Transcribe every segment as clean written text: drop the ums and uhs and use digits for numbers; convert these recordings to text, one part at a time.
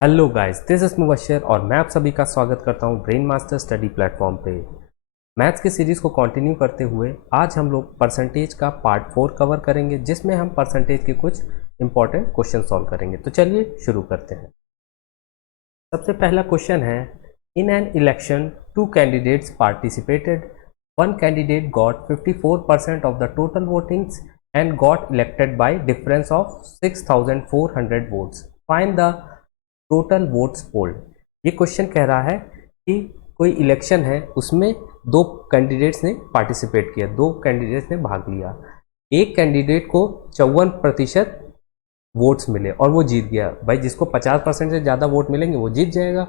Hello guys, this is Mubashir और मैं आप सभी का स्वागत करता हूं ब्रेन मास्टर स्टडी प्लेटफॉर्म पे। मैथ्स की सीरीज़ को कंटिन्यू करते हुए आज हम लोग परसेंटेज का पार्ट 4 कवर करेंगे, जिसमें हम परसेंटेज के कुछ इंपॉर्टेंट क्वेश्चन सॉल्व करेंगे। तो चलिए शुरू करते हैं। सबसे पहला क्वेश्चन है, in an election two candidates participated, one candidate got 54% of the total votings and got elected by difference of 6400 votes. Find the total votes polled. ये क्वेश्चन कह रहा है कि कोई इलेक्शन है, उसमें दो कैंडिडेट्स ने पार्टिसिपेट किया, दो कैंडिडेट्स ने भाग लिया। एक कैंडिडेट को 54% वोट्स मिले और वो जीत गया। भाई जिसको 50% से ज़्यादा वोट मिलेंगे वो जीत जाएगा।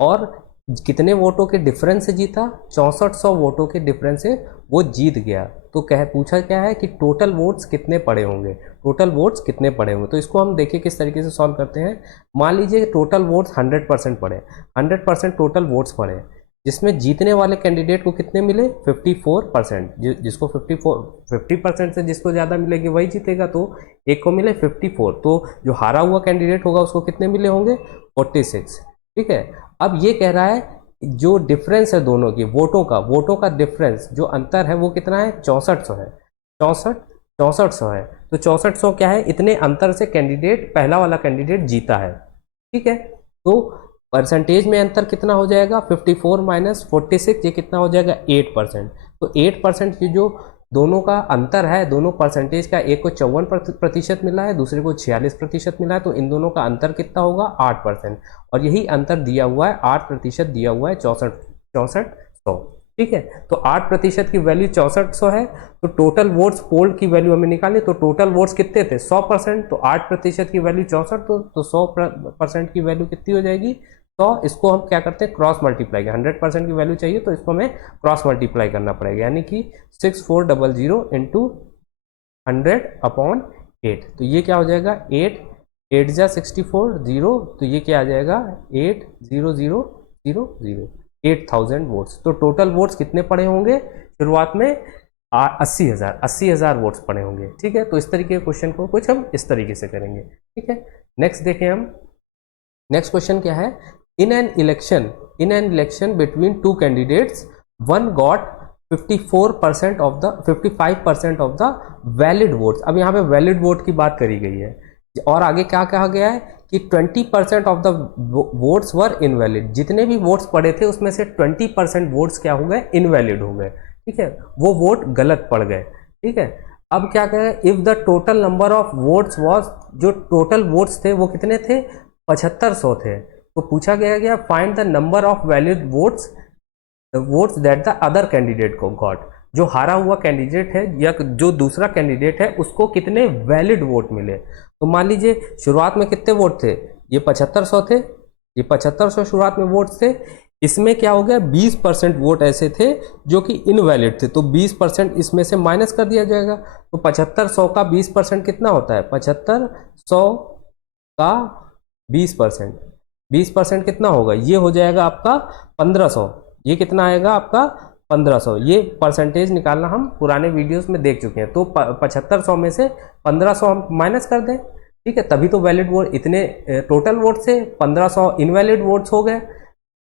और कितने वोटों के डिफरेंस से जीता? 6400 वोटों के डिफरेंस से वो जीत गया। तो पूछा क्या है कि टोटल वोट्स कितने पड़े होंगे, टोटल वोट्स कितने पड़े होंगे। तो इसको हम देखिए किस तरीके से सॉल्व करते हैं। मान लीजिए टोटल वोट्स 100% पड़े, 100% टोटल वोट्स पड़े, जिसमें जीतने वाले कैंडिडेट को कितने मिले? 54%। जिसको 50% से जिसको ज़्यादा मिलेगी वही जीतेगा, तो एक को मिले 54। तो जो हारा हुआ कैंडिडेट होगा उसको कितने मिले होंगे? 46। ठीक है। अब ये कह रहा है जो डिफरेंस है दोनों की वोटों का डिफरेंस, जो अंतर है वो कितना है? 6400 है। 6400 है। तो 6400 क्या है? इतने अंतर से कैंडिडेट, पहला वाला कैंडिडेट जीता है। ठीक है। तो परसेंटेज में अंतर कितना हो जाएगा? 54 माइनस 46, ये कितना हो जाएगा? 8%। तो 8% की जो दोनों का अंतर है, दोनों परसेंटेज का, एक को 54% मिला है, दूसरे को 46% मिला है, तो इन दोनों का अंतर कितना होगा? 8%। और यही अंतर दिया हुआ है, 8% दिया हुआ है 6400। ठीक है। तो 8% की वैल्यू 6400 है। तो टोटल वोट्स पोल की वैल्यू हमें निकालनी, तो टोटल वोट्स कितने थे? 100%। तो 8% की वैल्यू 64, तो 100% की वैल्यू कितनी हो जाएगी? 100। इसको हम क्या करते हैं? Cross multiply. 100% की वैल्यू चाहिए तो इसको हमें क्रॉस मल्टीप्लाई करना पड़ेगा, यानी कि 6400 इंटू 100/8। तो ये क्या हो जाएगा? 8 8 जा 64 0, तो ये क्या आ जाएगा? 80000 8000 वोट्स। तो टोटल वोट्स कितने पड़े होंगे शुरुआत में? 80,000 वोट्स पड़े होंगे। ठीक है। तो इस तरीके के क्वेश्चन को कुछ हम इस तरीके से करेंगे। ठीक है। नेक्स्ट देखें हम। नेक्स्ट क्वेश्चन क्या है? In an election between two candidates, one got 55% of the valid votes. अब यहाँ पे वैलिड वोट की बात करी गई है, और आगे क्या कहा गया है कि 20% of the votes were invalid. जितने भी वोट्स पड़े थे उसमें से 20% वोट्स क्या हो गए? इनवैलिड हो गए। ठीक है, वो वोट गलत पड़ गए। ठीक है। अब क्या कहें? If the total number of votes was, जो टोटल वोट्स थे वो कितने थे? 7500 थे। तो पूछा गया find the number of valid votes that the other candidate को गॉट। जो हारा हुआ कैंडिडेट है या जो दूसरा कैंडिडेट है उसको कितने वैलिड वोट मिले। तो मान लीजिए शुरुआत में कितने वोट थे? ये 7500 थे, ये 7500 शुरुआत में वोट थे। इसमें क्या हो गया? 20% वोट ऐसे थे जो कि इनवैलिड थे, तो 20% इसमें से माइनस कर दिया जाएगा। तो 7500 का 20% कितना होता है? 7500 का 20%, 20% कितना होगा? ये हो जाएगा आपका 1500। ये कितना आएगा आपका? 1500। ये परसेंटेज निकालना हम पुराने वीडियोस में देख चुके हैं। तो 7500 में से 1500 हम माइनस कर दें। ठीक है, तभी तो वैलिड वोट, इतने टोटल वोट से 1500 इनवैलिड वोट्स हो गए।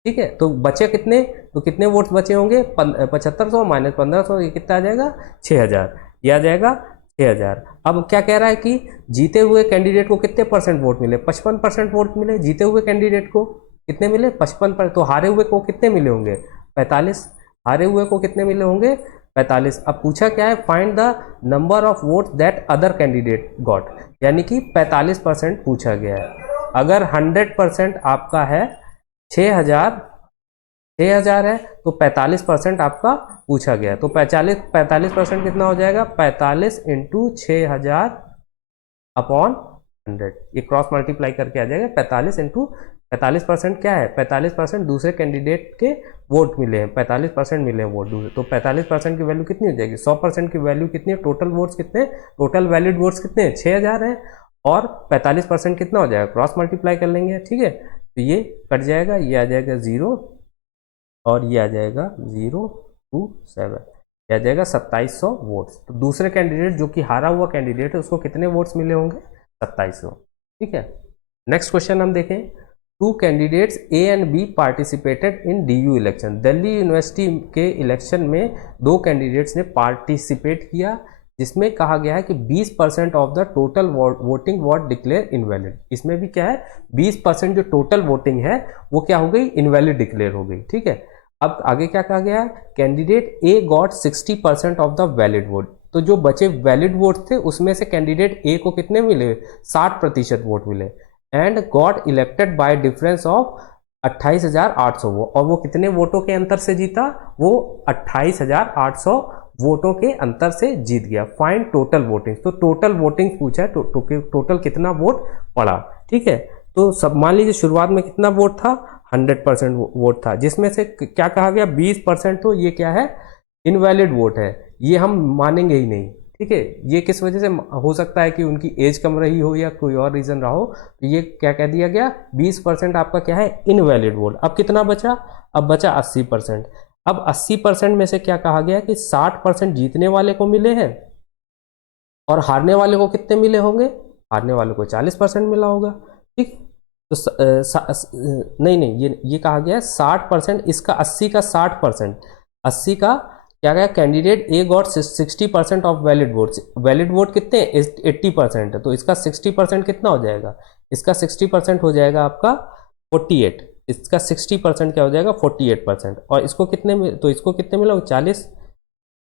ठीक है, तो बचे कितने? तो कितने वोट्स बचे होंगे? 7500 माइनस 1500, ये कितना आ जाएगा? 6000। ये आ जाएगा 6000। अब क्या कह रहा है कि जीते हुए कैंडिडेट को कितने परसेंट वोट मिले? 55% वोट मिले जीते हुए कैंडिडेट को। कितने मिले? 55। तो हारे हुए को कितने मिले होंगे? 45। हारे हुए को कितने मिले होंगे? 45। अब पूछा क्या है? Find the number of vote that other candidate got, यानी कि 45% पूछा गया है। अगर 100% आपका है 6000 है, तो 45% आपका पूछा गया। तो 45% कितना हो जाएगा? 45 इंटू 6000/100। ये क्रॉस मल्टीप्लाई करके आ जाएगा। 45 इंटू 45% क्या है? 45% दूसरे कैंडिडेट के वोट मिले हैं, 45% मिले हैं वोट दूसरे। तो 45% की वैल्यू कितनी हो जाएगी? 100% की वैल्यू कितनी है? टोटल वोट्स कितने? टोटल वैलिड वोट्स कितने हैं? 6000 है। और 45% कितना हो जाएगा? क्रॉस मल्टीप्लाई कर लेंगे। ठीक है, तो ये कट जाएगा, ये आ जाएगा 0, और ये आ जाएगा 027, ये आ जाएगा 2700 वोट्स। तो दूसरे कैंडिडेट जो कि हारा हुआ कैंडिडेट है उसको कितने वोट्स मिले होंगे? 2700। ठीक है। नेक्स्ट क्वेश्चन हम देखें। 2 candidates A and B participated in DU इलेक्शन। दिल्ली यूनिवर्सिटी के इलेक्शन में 2 कैंडिडेट्स ने पार्टिसिपेट किया, जिसमें कहा गया है कि 20% of the total voting what declare invalid. इसमें भी क्या है, 20% जो टोटल वोटिंग है वो क्या हो गई, इनवैलिड डिक्लेयर हो गई। ठीक है, अब आगे क्या कहा गया है, candidate A got 60% of the valid vote. तो जो बचे वैलिड वोट थे उसमें से कैंडिडेट ए को कितने मिले, 60% वोट मिले, and got elected by difference of 28,800 वो, और वो कितने वोटों के अंतर से जीता, वो 28,800 वोटों के अंतर से जीत गया। फाइंड टोटल वोटिंग, तो टोटल वोटिंग पूछा है, टोटल कितना वोट पड़ा। ठीक है, तो सब मान लीजिए शुरुआत में कितना वोट था, 100% वोट था, जिसमें से क्या कहा गया, 20%, तो ये क्या है, इनवैलिड वोट है, ये हम मानेंगे ही नहीं। ठीक है, ये किस वजह से हो सकता है कि उनकी एज कम रही हो या कोई और रीजन रहा हो, तो ये क्या कह दिया गया, 20% आपका क्या है, इनवैलिड वोट। अब कितना बचा, अब बचा 80%। अब 80% में से क्या कहा गया कि 60% जीतने वाले को मिले हैं, और हारने वाले को कितने मिले होंगे, हारने वाले को 40% मिला होगा। ठीक, तो नहीं ये कहा गया है 60%, इसका 80 का 60%, 80 का क्या गया, candidate A got 60% of valid vote. Valid vote कितने, 80% है, तो इसका 60% कितना हो जाएगा, इसका 60% हो जाएगा आपका 48, इसका 60% क्या हो जाएगा, 48%, और इसको कितने में, तो इसको कितने मिला, 40।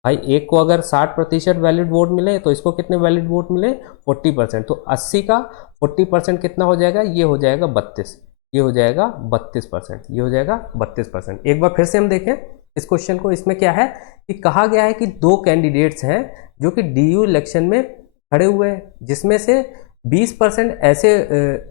भाई एक को अगर 60% वैलिड वोट मिले तो इसको कितने वैलिड वोट मिले, 40%, तो 80 का 40% कितना हो जाएगा, ये हो जाएगा 32, ये हो जाएगा 32%, ये हो जाएगा 32%। एक बार फिर से हम देखें इस क्वेश्चन को, इसमें क्या है कि कहा गया है कि 2 कैंडिडेट्स हैं जो कि DU इलेक्शन में खड़े हुए हैं, जिसमें से 20% ऐसे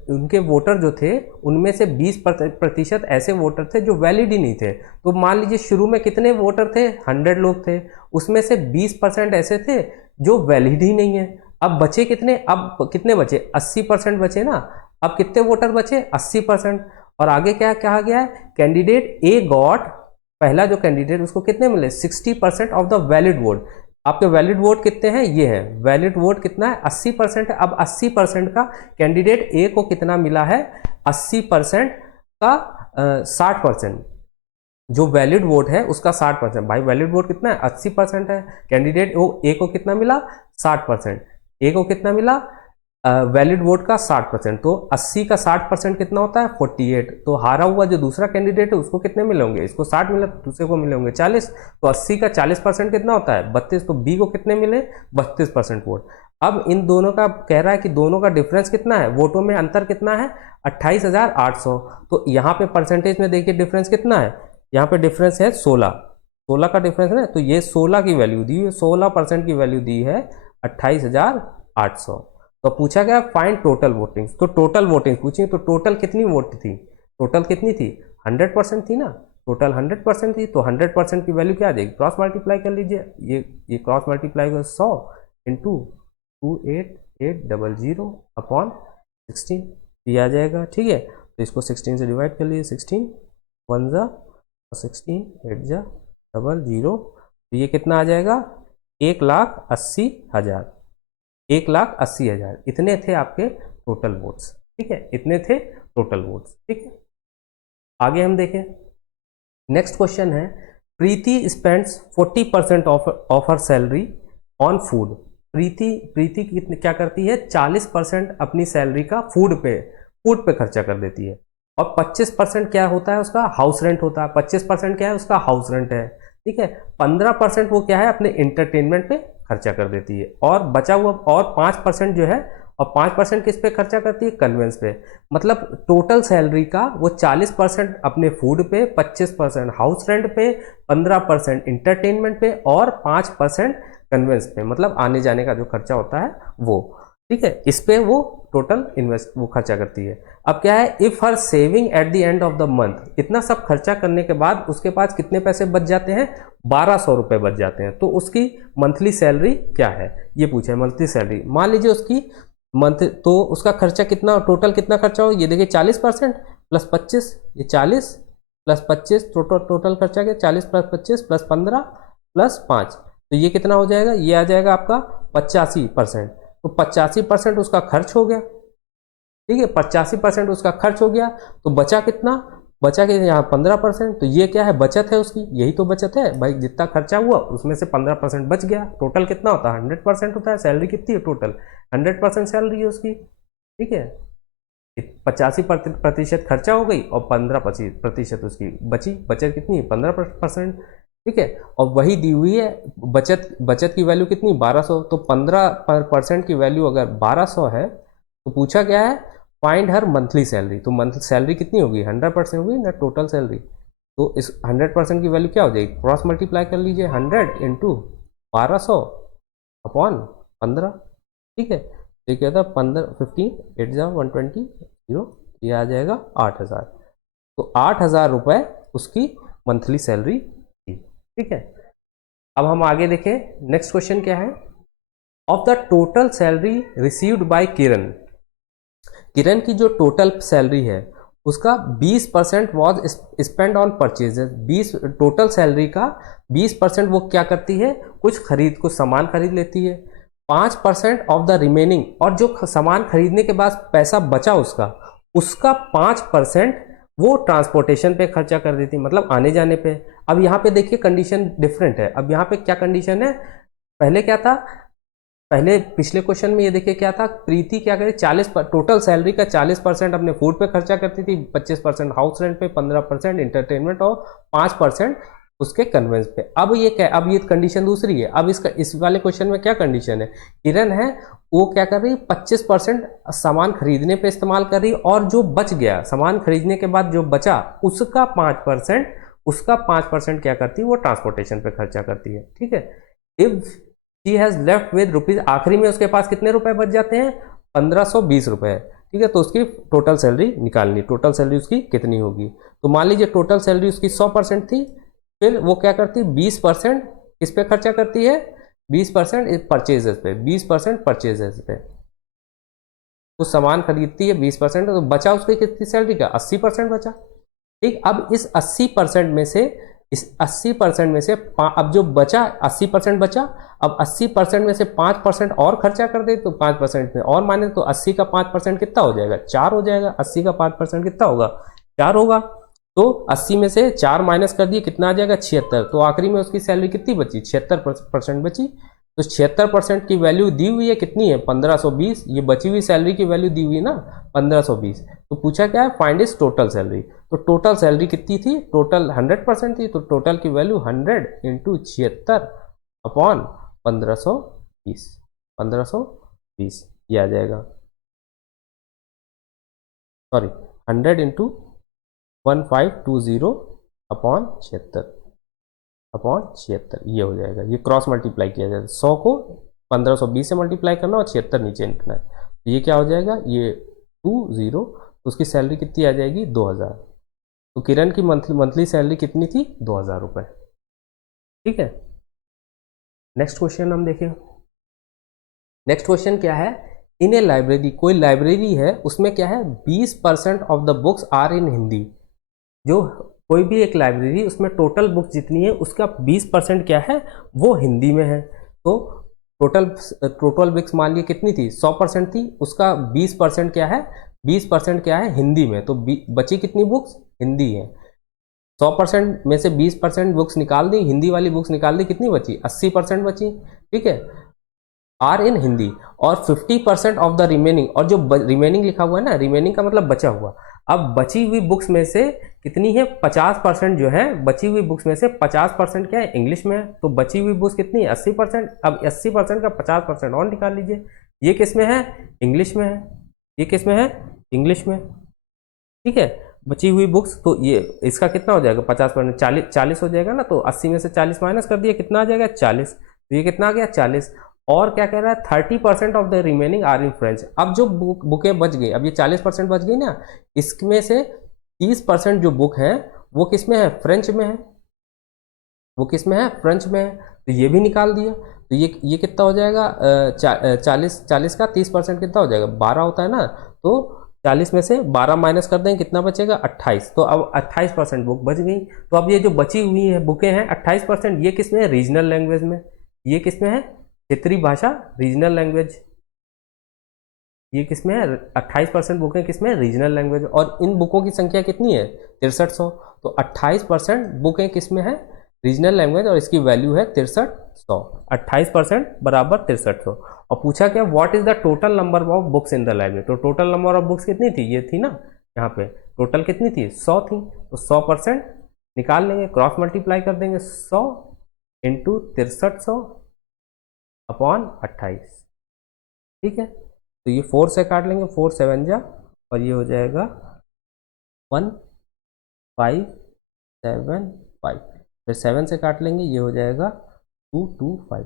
उनके वोटर जो थे, उनमें से 20% ऐसे वोटर थे जो वैलिड ही नहीं थे। तो मान लीजिए शुरू में कितने वोटर थे, 100 लोग थे, उसमें से 20% ऐसे थे जो वैलिड ही नहीं है। अब बचे कितने, अब कितने बचे, 80% बचे ना। अब कितने वोटर बचे, 80%, और आगे क्या कहा गया है, कैंडिडेट ए गॉट, पहला जो कैंडिडेट उसको कितने मिले, 60% ऑफ द वैलिड वोट। आपके वैलिड वोट कितने हैं, ये है वैलिड वोट कितना है, 80% है। अब 80% का कैंडिडेट ए को कितना मिला है, 80% का 60%, जो वैलिड वोट है उसका 60%। भाई वैलिड वोट कितना है, 80% है, कैंडिडेट ए को कितना मिला, 60%, ए को कितना मिला, वैलिड वोट का 60%, तो 80 का 60% कितना होता है, 48। तो हारा हुआ जो दूसरा कैंडिडेट है उसको कितने मिले होंगे, इसको 60 मिला, दूसरे को मिले होंगे 40, तो 80 का 40% कितना होता है, 32, तो बी को कितने मिले, 32% वोट। अब इन दोनों का कह रहा है कि दोनों का डिफरेंस कितना है, वोटों में अंतर कितना है, 28,800। तो यहाँ पे परसेंटेज में देखिए डिफरेंस कितना है, यहाँ पे डिफरेंस है 16 का डिफरेंस है, तो ये 16 की वैल्यू दी है, 16% की वैल्यू दी है 28,800। तो पूछा गया फाइंड टोटल वोटिंग, तो टोटल वोटिंग पूछी, तो टोटल कितनी वोट थी, टोटल कितनी थी, 100% थी ना, टोटल 100% थी, तो 100% की वैल्यू क्या आ जाएगी, क्रॉस मल्टीप्लाई कर लीजिए, ये क्रॉस मल्टीप्लाई कर 100 इंटू 28800 अपॉन 16, ये आ जाएगा। ठीक है, तो इसको 16 से डिवाइड कर लीजिए, 16 1 जा 16 8 जा 00, तो ये कितना आ जाएगा, 1,80,000, 1,80,000, इतने थे आपके टोटल वोट्स। ठीक है, इतने थे टोटल वोट्स। ठीक है, आगे हम देखें, नेक्स्ट क्वेश्चन है, Preeti spends 40% of her salary on food. Preeti क्या करती है, 40% अपनी सैलरी का फूड पे खर्चा कर देती है, और 25% क्या होता है उसका, हाउस रेंट होता है। 25% क्या है उसका, हाउस रेंट है। ठीक है, 15% वो क्या है, अपने इंटरटेनमेंट पे खर्चा कर देती है, और बचा हुआ और 5% जो है, और 5% किस पे खर्चा करती है, कन्वेंस पे। मतलब टोटल सैलरी का वो 40% अपने फूड पे, 25% हाउस रेंट पे, 15% इंटरटेनमेंट पे, और 5% कन्वेंस पे, मतलब आने जाने का जो खर्चा होता है वो। ठीक है, इस पे वो टोटल वो खर्चा करती है। अब क्या है, if her saving at the end of the month, इतना सब खर्चा करने के बाद उसके पास कितने पैसे बच जाते हैं, 1200 रुपए बच जाते हैं, तो उसकी मंथली सैलरी क्या है, ये पूछा है मंथली सैलरी। मान लीजिए उसकी मंथ, तो उसका खर्चा कितना, टोटल कितना खर्चा हो, ये देखिए 40% प्लस 25, ये 40 प्लस 25, टोटल खर्चा क्या, 40 प्लस 25 प्लस 15 प्लस 5, तो ये कितना हो जाएगा, ये आ जाएगा आपका 85%। तो 85% उसका खर्च हो गया। ठीक है, 85% उसका खर्च हो गया, तो बचा कितना, बचा के यहाँ 15%, तो ये क्या है, बचत है उसकी, यही तो बचत है भाई, जितना खर्चा हुआ उसमें से 15% बच गया। टोटल कितना होता है, 100% होता है। सैलरी कितनी है टोटल, 100% सैलरी है उसकी, ठीक है। 85% खर्चा हो गई और 15% उसकी बची, बचत कितनी है, 15%, ठीक है। और वही दी हुई है बचत, बचत की वैल्यू कितनी, 1200, तो 15% की वैल्यू अगर 1200 है, तो पूछा क्या है, फाइंड हर मंथली सैलरी। तो मंथली सैलरी कितनी होगी, 100% होगी ना टोटल सैलरी। तो इस 100% की वैल्यू क्या हो जाएगी, क्रॉस मल्टीप्लाई कर लीजिए, 100 इंटू 1200 अपॉन 15, ठीक है। तो क्या था, 15 15 8 120 0, ये आ जाएगा 8000। तो 8000 रुपये उसकी मंथली सैलरी थी, ठीक है। अब हम आगे देखें, नेक्स्ट क्वेश्चन क्या है, of the total salary received by Kiran, Kiran की जो टोटल सैलरी है उसका 20% was spend on purchases, 20 total salary का 20% वो क्या करती है, कुछ सामान खरीद लेती है। 5% ऑफ द रिमेनिंग, और जो सामान खरीदने के बाद पैसा बचा उसका उसका 5% वो ट्रांसपोर्टेशन पे खर्चा कर देती, मतलब आने जाने पे। अब यहाँ पे देखिए कंडीशन डिफरेंट है। अब यहाँ पे क्या कंडीशन है, पहले क्या था, पहले पिछले क्वेश्चन में ये देखिए क्या था, प्रीति क्या करे, 40 टोटल सैलरी का 40% अपने फूड पे खर्चा करती थी, 25% हाउस रेंट पे, 15% इंटरटेनमेंट और 5% उसके कन्वेंस पे। अब ये क्या, अब ये कंडीशन दूसरी है। अब इसका इस वाले क्वेश्चन में क्या कंडीशन है, किरण है वो क्या कर रही, 25% सामान खरीदने पे इस्तेमाल कर रही, और जो बच गया सामान खरीदने के बाद जो बचा उसका 5% क्या करती है, वो ट्रांसपोर्टेशन पे खर्चा करती है, ठीक है। If she has left with rupees, आखिरी में उसके पास कितने रुपए बच जाते हैं, 1520 रुपए, ठीक है। तो उसकी टोटल सैलरी निकालनी, टोटल सैलरी उसकी कितनी होगी। तो मान लीजिए टोटल सैलरी उसकी 100% थी, फिर वो क्या करती, 20% किस पे खर्चा करती है, 20% परचेजेस पे, 20% परचेजेस पे कुछ सामान खरीदती है 20%, तो बचा उसकी कितनी सैलरी का, 80% बचा, ठीक। अब इस 80% में से, इस 80% में से अब जो बचा 80% बचा, अब 80% में से 5% और खर्चा कर दे, तो 5% में और माने तो 80 का 5% कितना हो जाएगा, 4 हो जाएगा। 80 का 5% कितना होगा, 4 होगा। तो 80 में से 4 माइनस कर दिए, कितना आ जाएगा, 76। तो आखिरी में उसकी सैलरी कितनी बची, 76% बची। तो 76% की वैल्यू दी हुई है कितनी है, 1520, ये बची हुई सैलरी की वैल्यू दी हुई है ना 1520। तो पूछा क्या है, फाइंड इज टोटल सैलरी। तो टोटल सैलरी कितनी थी, टोटल 100% थी, तो टोटल की वैल्यू 100 इंटू 76 अपॉन 1520, 1520 ये आ जाएगा, सॉरी 100 इंटू 1520 अपॉन 76 ये हो जाएगा। ये क्रॉस मल्टीप्लाई किया जाएगा, 100 को 1520 से मल्टीप्लाई करना और 76 नीचे लिखना है। तो ये क्या हो जाएगा, ये 20, तो उसकी सैलरी कितनी आ जाएगी, 2000। तो किरण की मंथली सैलरी कितनी थी, 2000 रुपये, ठीक है। नेक्स्ट क्वेश्चन हम देखें, नेक्स्ट क्वेश्चन क्या है, इन ए लाइब्रेरी, कोई लाइब्रेरी है उसमें क्या है, 20% of the books are in Hindi. जो कोई भी एक लाइब्रेरी, उसमें टोटल बुक जितनी है उसका 20% क्या है, वो हिंदी में है। तो टोटल बुक्स मान लीजिए कितनी थी, 100% थी, उसका 20% क्या है, 20% क्या है, हिंदी में। तो बची कितनी बुक्स, हिंदी है। 100% में से 20% बुक्स निकाल दी, हिंदी वाली बुक्स निकाल दी, कितनी बची, 80% बची, ठीक है, आर इन हिंदी। और 50% ऑफ द रिमेनिंग, और जो रिमेनिंग लिखा हुआ है ना, रिमेनिंग का मतलब बचा हुआ। अब बची हुई बुक्स में से कितनी है, 50% जो है, बची हुई बुक्स में से 50% क्या है, इंग्लिश में है। तो बची हुई बुक्स कितनी है, 80%। अब 80% का 50% और निकाल लीजिए, ये किस में है, इंग्लिश में है, ये किस में है, इंग्लिश में, ठीक है। बची हुई बुक्स, तो ये इसका कितना हो जाएगा, 50%, 40 हो जाएगा ना। तो 80 में से 40 माइनस कर दिया, कितना आ जाएगा, 40। तो ये कितना आ गया, 40। और क्या कह रहा है, 30% of the remaining are in French. अब जो बुकें बच गई, अब ये 40% बच गई ना, इसमें से 30% जो बुक है वो किस में है, फ्रेंच में है, वो किस में है, फ्रेंच में है। तो ये भी निकाल दिया। तो ये कितना हो जाएगा, 40 का 30% कितना हो जाएगा, 12 होता है ना। तो 40 में से 12 माइनस कर दें, कितना बचेगा, 28। तो अब 28% बुक बच गई। तो अब ये जो बची हुई है बुकें हैं 28%, ये किस में है, रीजनल लैंग्वेज में। ये किस में है, क्षेत्रीय भाषा, रीजनल लैंग्वेज, ये किसमें है, 28% बुकें किसमें, रीजनल लैंग्वेज। और इन बुकों की संख्या कितनी है, 6300। तो 28% बुकें किसमें है, रीजनल लैंग्वेज, और इसकी वैल्यू है 6300। 28% बराबर 6300। और पूछा क्या, what is the total number of books in the library. तो टोटल नंबर ऑफ बुक्स कितनी थी, ये थी ना, यहाँ पे टोटल कितनी थी, 100 थी। तो 100% निकाल लेंगे, क्रॉस मल्टीप्लाई कर देंगे, 100 इंटू 6300 अपॉन 28। ठीक है, तो ये 4 से काट लेंगे, 4 7 जा, और ये हो जाएगा 1575। फिर 7 से काट लेंगे, ये हो जाएगा 225।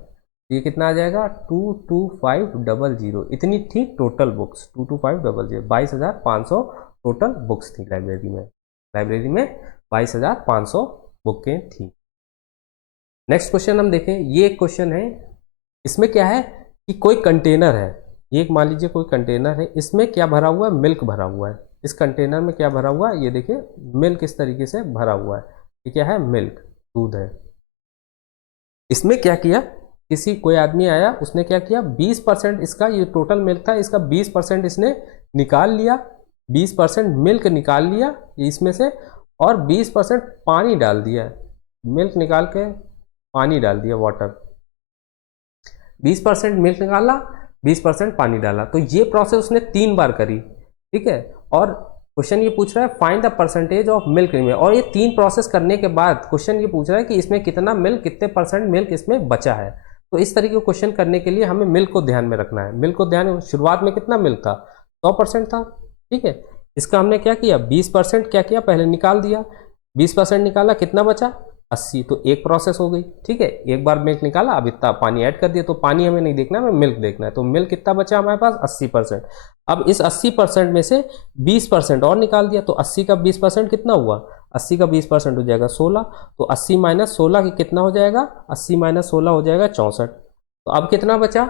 ये कितना आ जाएगा, 22500। इतनी थी टोटल बुक्स, 22500, 22,500 टोटल बुक्स थी लाइब्रेरी में। 22,500 बुकें थी। नेक्स्ट क्वेश्चन हम देखें, ये एक क्वेश्चन है, इसमें क्या है कि कोई कंटेनर है, ये एक मान लीजिए कोई कंटेनर है, इसमें क्या भरा हुआ है, मिल्क भरा हुआ है। इस कंटेनर में क्या भरा हुआ है, ये देखिए मिल्क इस तरीके से भरा हुआ है। ये क्या है, मिल्क, दूध है। इसमें क्या किया, कोई आदमी आया, उसने क्या किया, 20% इसका, ये टोटल मिल्क था, इसका 20% इसने निकाल लिया, 20% मिल्क निकाल लिया इसमें से, और 20% पानी डाल दिया। मिल्क निकाल के पानी डाल दिया, वाटर। 20% मिल्क निकाला, 20% पानी डाला। तो ये प्रोसेस उसने 3 बार करी। ठीक है, और क्वेश्चन ये पूछ रहा है find the percentage of milk remain. और ये 3 प्रोसेस करने के बाद क्वेश्चन ये पूछ रहा है कि इसमें कितना मिल्क, कितने % मिल्क इसमें बचा है। तो इस तरीके के क्वेश्चन करने के लिए हमें मिल्क को ध्यान में रखना है। मिल्क को ध्यान, शुरुआत में कितना मिल्क था, 100% था। ठीक है, इसका हमने क्या किया, 20% क्या किया, पहले निकाल दिया, 20% निकाला, कितना बचा, 80। तो एक प्रोसेस हो गई। ठीक है, एक बार मिल्क निकाला, अब इतना पानी ऐड कर दिया। तो पानी हमें नहीं देखना, हमें मिल्क देखना है। तो मिल्क कितना बचा हमारे पास, 80%। अब इस 80% में से 20% और निकाल दिया, तो 80 का 20% कितना हुआ, 80 का 20% हो जाएगा 16। तो 80 माइनस 16 कितना हो जाएगा, 80 माइनस 16 हो जाएगा 64। तो अब कितना बचा,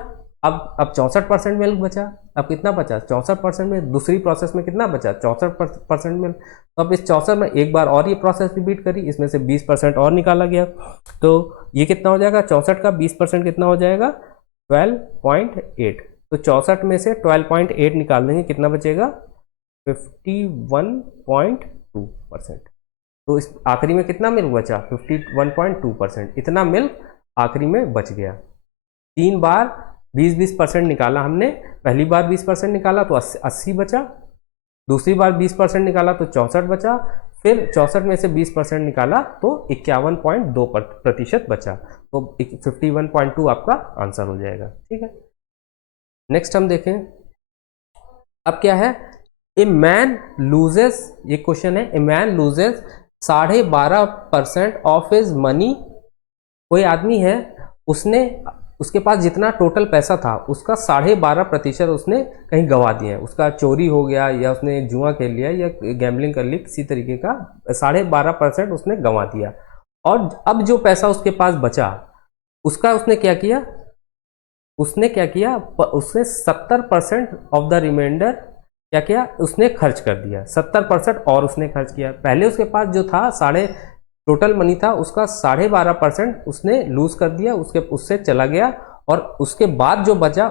अब 64% मिल्क बचा। अब कितना बचा, 64% में, दूसरी प्रोसेस में कितना बचा, 64% मिल्क। तो अब इस 64 में एक बार और ये प्रोसेस रिपीट करी, इसमें से 20% और निकाला गया। तो ये कितना हो जाएगा, 64 का 20% कितना हो जाएगा, 12.8। तो 64 में से 12.8 निकाल देंगे, कितना बचेगा, 51.2%। तो इस आखिरी में कितना मिल्क बचा, 51.2%। इतना मिल्क आखिरी में बच गया। 3 बार 20% निकाला हमने। पहली बार 20% निकाला तो 80 बचा, दूसरी बार 20% निकाला तो 64 बचा, फिर 64 में से 20% निकाला तो 51.2% बचा। तो 51.2 आपका आंसर हो जाएगा। ठीक है, नेक्स्ट हम देखें, अब क्या है, ए मैन लूजेस, ये क्वेश्चन है, a man loses 12.5% of his money. कोई आदमी है, उसके पास जितना टोटल पैसा था उसका 12.5% उसने कहीं गंवा दिया है। उसका चोरी हो गया, या उसने जुआ खेल लिया, या गैम्बलिंग कर ली, किसी तरीके का 12.5% उसने गंवा दिया। और अब जो पैसा उसके पास बचा, उसका उसने क्या किया, उसने 70% ऑफ द रिमाइंडर क्या किया, उसने खर्च कर दिया। 70% और उसने खर्च किया। पहले उसके पास जो था टोटल मनी था, उसका 12.5% उसने लूज कर दिया, उससे चला गया। और उसके बाद जो बचा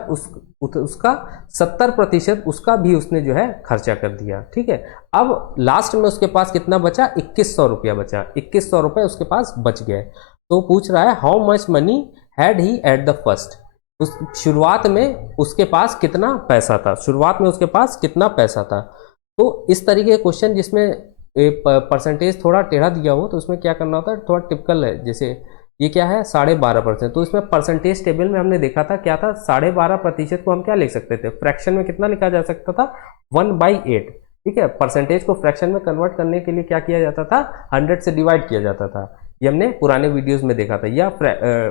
उसका 70% उसका भी उसने जो है खर्चा कर दिया। ठीक है, अब लास्ट में उसके पास कितना बचा, 2100 रुपया बचा। 2100 रुपये उसके पास बच गए। तो पूछ रहा है how much money had he at the first. उस शुरुआत में उसके पास कितना पैसा था, शुरुआत में उसके पास कितना पैसा था। तो इस तरीके के क्वेश्चन जिसमें परसेंटेज थोड़ा टेढ़ा दिया हो, तो उसमें क्या करना होता है, थोड़ा टिपिकल है। जैसे ये क्या है, 12.5%। तो इसमें परसेंटेज टेबल में हमने देखा था क्या था, 12.5% को हम क्या लिख सकते थे, फ्रैक्शन में कितना लिखा जा सकता था, 1/8। ठीक है, परसेंटेज को फ्रैक्शन में कन्वर्ट करने के लिए क्या किया जाता था, 100 से डिवाइड किया जाता था। ये हमने पुराने वीडियोस में देखा था। या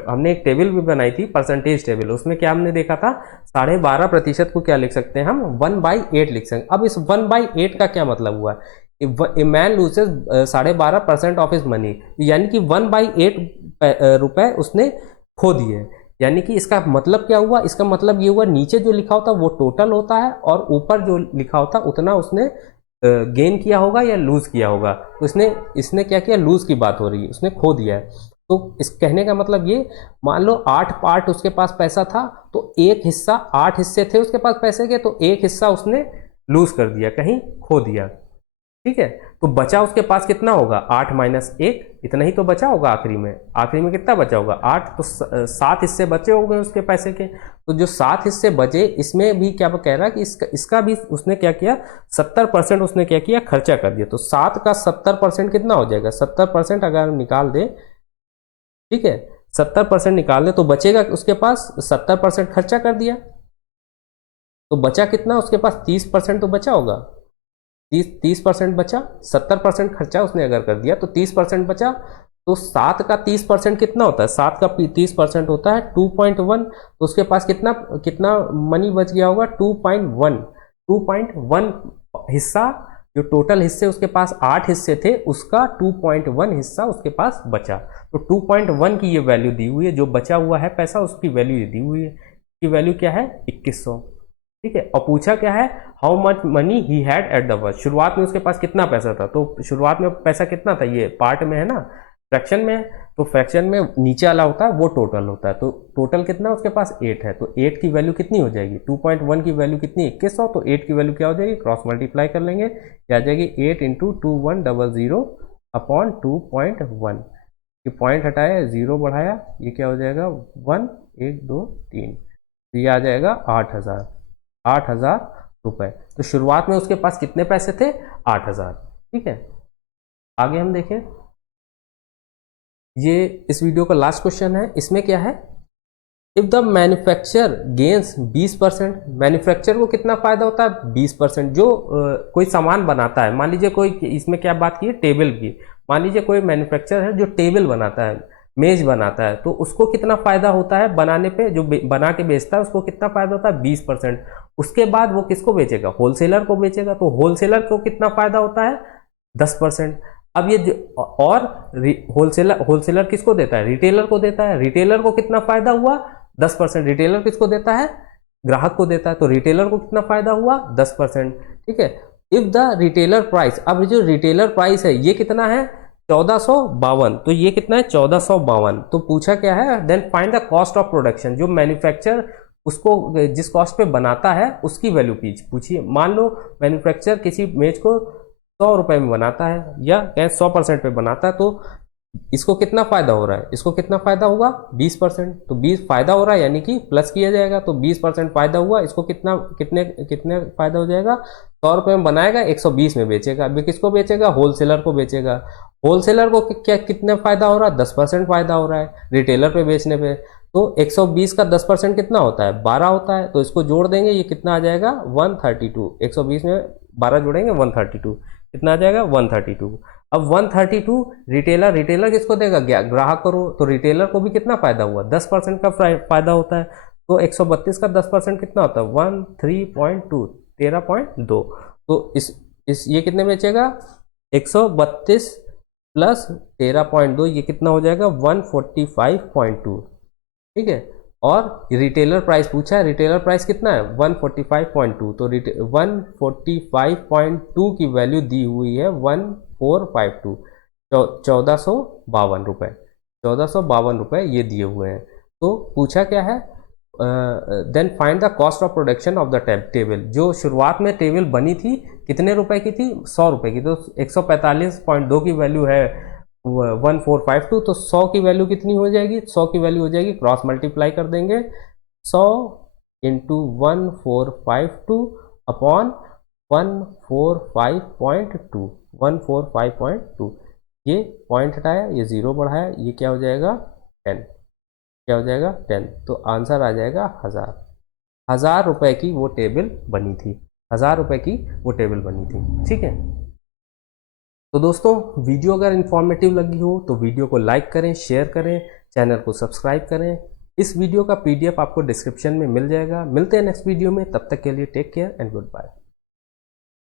हमने एक टेबल भी बनाई थी, परसेंटेज टेबल, उसमें क्या हमने देखा था, 12.5% को क्या लिख सकते हैं हम, 1/8 लिख सकते हैं। अब इस 1/8 का क्या मतलब हुआ, a man loses 12.5% of his money, यानी कि 1/8 रुपए उसने खो दिए। यानी कि इसका मतलब क्या हुआ, इसका मतलब ये हुआ, नीचे जो लिखा होता वो टोटल होता है, और ऊपर जो लिखा होता उतना उसने गेन किया होगा या लूज किया होगा। तो इसने क्या किया, लूज की बात हो रही है, उसने खो दिया है। तो इस कहने का मतलब ये, मान लो 8 पार्ट उसके पास पैसा था, तो एक हिस्सा, 8 हिस्से थे उसके पास पैसे के, तो एक हिस्सा उसने लूज कर दिया, कहीं खो दिया। ठीक है, तो बचा उसके पास कितना होगा, 8 माइनस 1, इतना ही तो बचा होगा आखिरी में। आखिरी में कितना बचा होगा, 8, तो 7 हिस्से बचे होंगे उसके पैसे के। तो जो 7 हिस्से बचे, इसमें भी क्या कह रहा है कि इसका भी उसने क्या किया, 70% उसने क्या किया, खर्चा कर दिया। तो 7 का 70% कितना हो जाएगा, 70% अगर हम निकाल दे, ठीक है, 70% निकाल दे तो बचेगा उसके पास, 70% खर्चा कर दिया, तो बचा कितना उसके पास, 30% तो बचा होगा। 30% बचा, 70% खर्चा उसने अगर कर दिया तो 30% बचा। तो 7 का 30% कितना होता है, 7 का 30% होता है 2.1। तो उसके पास कितना कितना मनी बच गया होगा, 2.1 हिस्सा। जो टोटल हिस्से उसके पास 8 हिस्से थे, उसका 2.1 हिस्सा उसके पाच बचा। तो 2.1 की ये वैल्यू दी हुई है, जो बचा हुआ है पैसा उसकी वैल्यू ये दी हुई है, की वैल्यू क्या है, 2100। ठीक है, और पूछा क्या है, how much money he had at the first, शुरुआत में उसके पास कितना पैसा था। तो शुरुआत में पैसा कितना था, ये पार्ट में है ना, फ्रैक्शन में है, तो फ्रैक्शन में नीचे वाला होता है वो टोटल होता है। तो टोटल कितना उसके पास 8 है, तो 8 की वैल्यू कितनी हो जाएगी, 2.1 की वैल्यू कितनी, 2100। तो 8 की वैल्यू क्या हो जाएगी, क्रॉस मल्टीप्लाई कर लेंगे, क्या आ जाएगी, 8 इंटू 2100 अपॉन 2.1। ये पॉइंट हटाया, जीरो बढ़ाया, ये क्या हो जाएगा, 1 1 2 3, तो ये आ जाएगा 8,000 रुपए। तो शुरुआत में उसके पास कितने पैसे थे, 8,000। ठीक है, आगे हम देखें, ये इस वीडियो का लास्ट क्वेश्चन है। इसमें क्या है, if the manufacture gains 20%, manufacture को कितना फायदा होता है, 20%। जो कोई सामान बनाता है, मान लीजिए कोई, इसमें क्या बात की है, टेबल की, मान लीजिए कोई मैन्युफैक्चर है जो टेबल बनाता है, मेज बनाता है, तो उसको कितना फायदा होता है बनाने पे, जो बना के बेचता है उसको कितना फायदा होता है, 20%। उसके बाद वो किसको बेचेगा, होलसेलर को बेचेगा, तो होलसेलर को कितना फायदा होता है, 10%। अब ये और होलसेलर किसको देता है, रिटेलर को देता है, रिटेलर को कितना फायदा हुआ, 10%। रिटेलर किसको देता है, ग्राहक को देता है, तो रिटेलर को कितना फायदा हुआ, 10%। ठीक है, इफ द रिटेलर प्राइस, अब जो रिटेलर प्राइस है ये कितना है, 1452, तो ये कितना है, 1452। तो पूछा क्या है, then find the cost of production, जो मैन्युफैक्चर उसको जिस कॉस्ट पे बनाता है उसकी वैल्यू पूछिए। मान लो मैन्युफैक्चर किसी मेज को 100 रुपए में बनाता है, या 100% पे बनाता है, तो इसको कितना फायदा हो रहा है, इसको कितना फायदा होगा, 20%। तो 20 फायदा हो रहा है, यानी कि प्लस किया जाएगा, तो 20% फायदा हुआ, इसको कितना कितने कितने फायदा हो जाएगा, 100 रुपए में बनाएगा, 120 में बेचेगा। अभी किसको बेचेगा, होलसेलर को बेचेगा। होलसेलर को क्या कितना फायदा हो रहा है, 10% फायदा हो रहा है रिटेलर पे बेचने पे। तो 120 का 10% कितना होता है, 12 होता है। तो इसको जोड़ देंगे, ये कितना आ जाएगा, 132। 120 में 12 जोड़ेंगे, 132, कितना आ जाएगा, 132। अब 132 रिटेलर किसको देगा, ग्राहक को। तो रिटेलर को भी कितना फायदा हुआ, 10% का फायदा होता है। तो 132 का 10% कितना होता है, 13.2, 13.2। तो इस ये कितने बेचेगा, 132 प्लस 13.2, ये कितना हो जाएगा, 145.2। ठीक है, और रिटेलर प्राइस पूछा है, रिटेलर प्राइस कितना है, 145.2। तो 145.2 की वैल्यू दी हुई है 1452, 1452 रुपए, 1452 रुपए ये दिए हुए हैं। तो पूछा क्या है, then find the cost of production of the table, जो शुरुआत में टेबल बनी थी कितने रुपए की थी, 100 रुपए की। तो 145.2 की वैल्यू है 1452, तो 100 की वैल्यू कितनी हो जाएगी, 100 की वैल्यू हो जाएगी, क्रॉस मल्टीप्लाई कर देंगे, 100 इंटू 1452 अपॉन 145.2, 145.2। ये पॉइंट हटाया, ये जीरो बढ़ाया, ये क्या हो जाएगा, 10, क्या हो जाएगा, 10। तो आंसर आ जाएगा 1000 रुपए की वो टेबल बनी थी, 1000 रुपए की वो टेबल बनी थी। ठीक है, तो दोस्तों वीडियो अगर इन्फॉर्मेटिव लगी हो तो वीडियो को लाइक करें, शेयर करें, चैनल को सब्सक्राइब करें। इस वीडियो का PDF आपको डिस्क्रिप्शन में मिल जाएगा। मिलते हैं नेक्स्ट वीडियो में, तब तक के लिए take care and good bye.